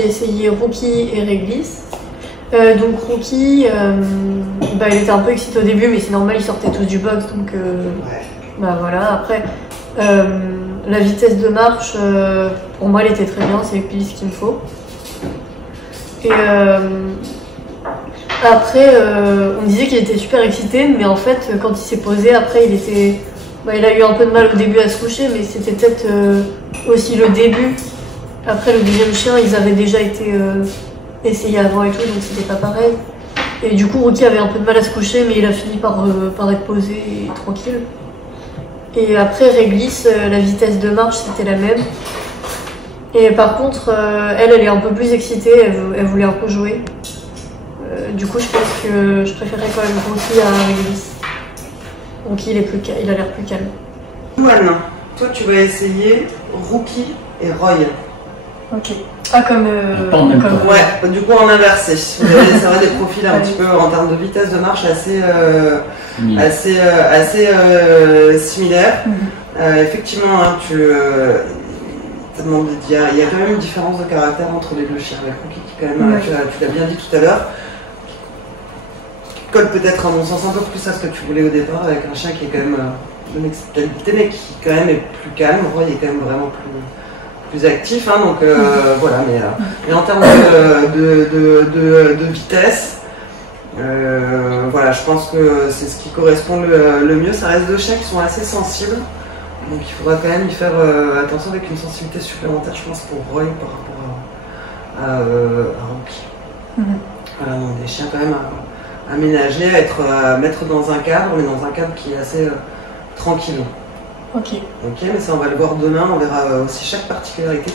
j'ai essayé Rookie et Réglisse. Donc Rookie, il était un peu excité au début, mais c'est normal, ils sortaient tous du box, donc bah voilà. Après, la vitesse de marche, pour moi, elle était très bien, c'est pile ce qu'il me faut. Et après, on disait qu'il était super excité, mais en fait, quand il s'est posé, après, il a eu un peu de mal au début à se coucher, mais c'était peut-être aussi le début. Après, le deuxième chien, ils avaient déjà été essayés avant et tout, donc c'était pas pareil. Et du coup, Rookie avait un peu de mal à se coucher, mais il a fini par être posé et tranquille. Et après, Réglisse, la vitesse de marche, c'était la même. Et par contre, elle est un peu plus excitée, elle voulait un peu jouer. Du coup, je pense que je préférerais quand même Rookie à Réglisse. Rookie, il a l'air plus calme. Luan, toi, tu vas essayer Rookie et Roy. Ok. Ah, comme. Ouais, du coup en inversé. Ça va des profils un petit peu en termes de vitesse de marche assez similaires. Effectivement, hein, il y a quand même une différence de caractère entre les deux chiens. Avec Rookie qui, quand même, tu l'as bien dit tout à l'heure, qui colle peut-être à mon sens un peu plus à ce que tu voulais au départ, avec un chien qui est quand même d'une excitabilité, mais qui quand même est plus calme. Roy est quand même vraiment plus actif, hein, donc voilà, mais en termes de vitesse, voilà, je pense que c'est ce qui correspond le mieux. Ça reste deux chiens qui sont assez sensibles, donc il faudra quand même y faire attention avec une sensibilité supplémentaire, je pense, pour Roy par rapport à Rookie. Voilà, donc des chiens quand même aménagés, à mettre dans un cadre, mais dans un cadre qui est assez tranquille. Ok. Ok, mais ça on va le voir demain, on verra aussi chaque particularité.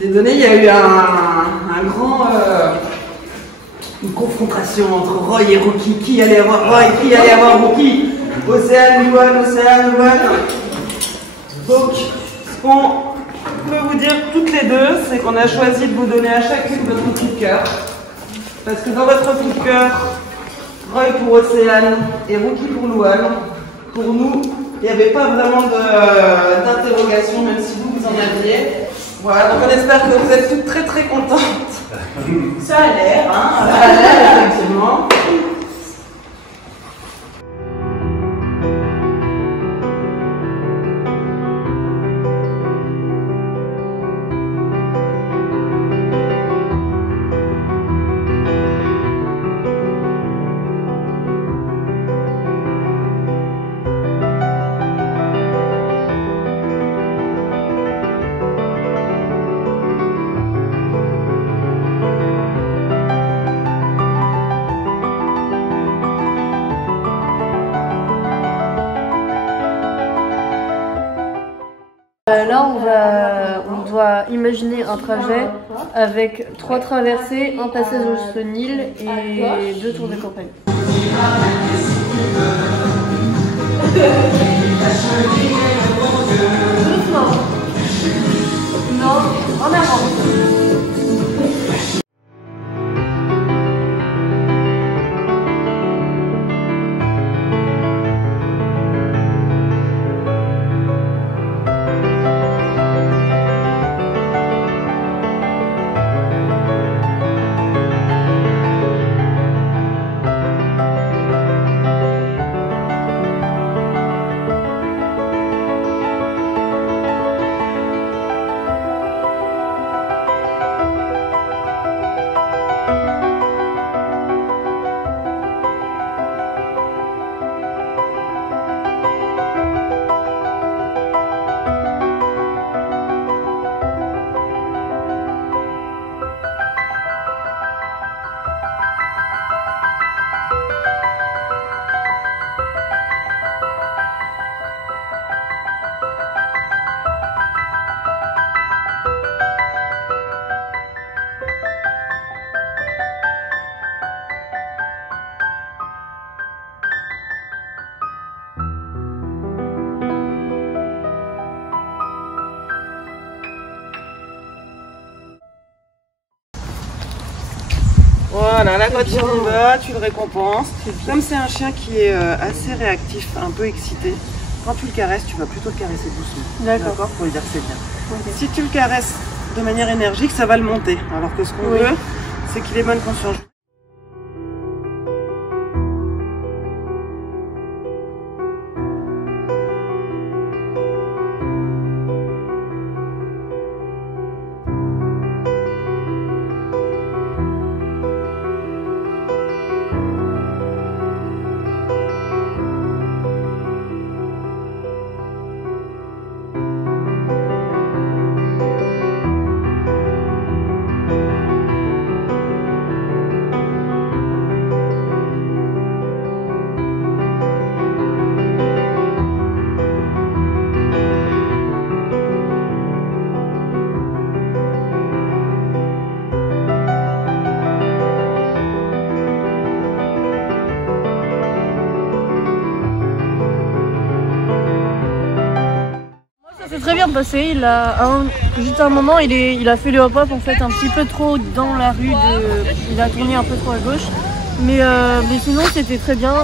Les données, il y a eu une confrontation entre Roy et Rookie. Qui allait avoir Roy, qui allait avoir Rookie? Océane, Luan. Donc, ce qu'on peut vous dire toutes les deux, c'est qu'on a choisi de vous donner à chacune votre coup de cœur. Parce que dans votre coup de cœur, Roy pour Océane et Rookie pour Luan, pour nous, il n'y avait pas vraiment d'interrogation, même si vous en aviez. Voilà, donc on espère que vous êtes toutes très très contentes. Ça a l'air, hein, ça a l'air, effectivement. Là, on doit imaginer un trajet avec 3 traversées, un passage au Senil et 2 tours de campagne. Doucement. Non, en avant. Voilà, là quand il en bas, tu le récompenses. Comme c'est un chien qui est assez réactif, un peu excité, quand tu le caresses, tu vas plutôt le caresser doucement. D'accord. Pour lui dire que c'est bien. Okay. Si tu le caresses de manière énergique, ça va le monter. Alors que ce qu'on veut, c'est qu'il ait bonne conscience. C'est très bien passé, juste un moment il a fait le hop-hop en fait un petit peu trop dans la rue, il a tourné un peu trop à gauche, mais sinon c'était très bien.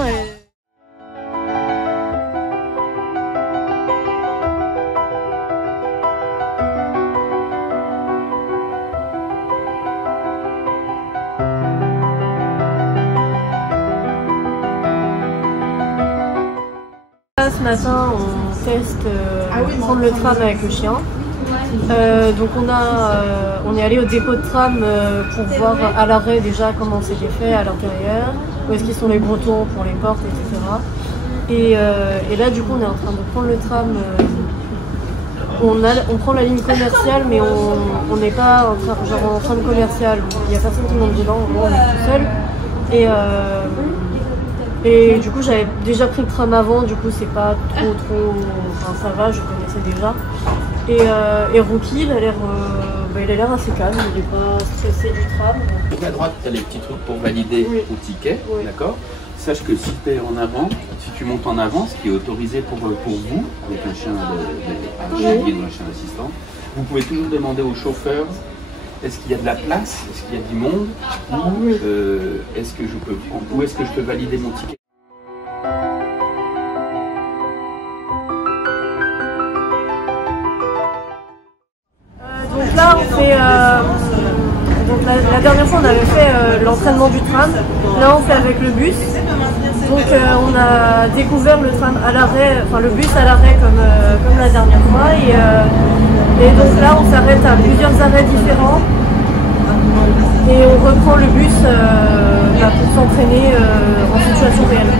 Ce matin on teste prendre le tram avec le chien. Donc on est allé au dépôt de tram pour voir à l'arrêt déjà comment c'était fait à l'intérieur, où est-ce qu'ils sont les boutons pour les portes, etc. Et là du coup on est en train de prendre le tram, on prend la ligne commerciale mais on n'est pas en train de commercial, il n'y a personne qui monte dedans, on est tout seul. Et du coup j'avais déjà pris le tram avant, du coup c'est pas trop, enfin ça va, je connaissais déjà. Et Rookie, il a l'air assez calme, il n'est pas stressé du tram. À droite, tu as les petits trucs pour valider ton ticket, d'accord. Sache que si tu es en avant, si tu montes en avant, ce qui est autorisé pour vous, avec un chien guide ou un chien assistant, vous pouvez toujours demander au chauffeur est-ce qu'il y a de la place, est-ce qu'il y a du monde, ou est-ce que je peux valider mon ticket. Donc là on fait la dernière fois on avait fait l'entraînement du tram, là on fait avec le bus. Donc on a découvert le tram à l'arrêt, enfin le bus à l'arrêt comme la dernière fois et donc là on s'arrête à plusieurs arrêts différents et on reprend le bus pour s'entraîner en situation réelle.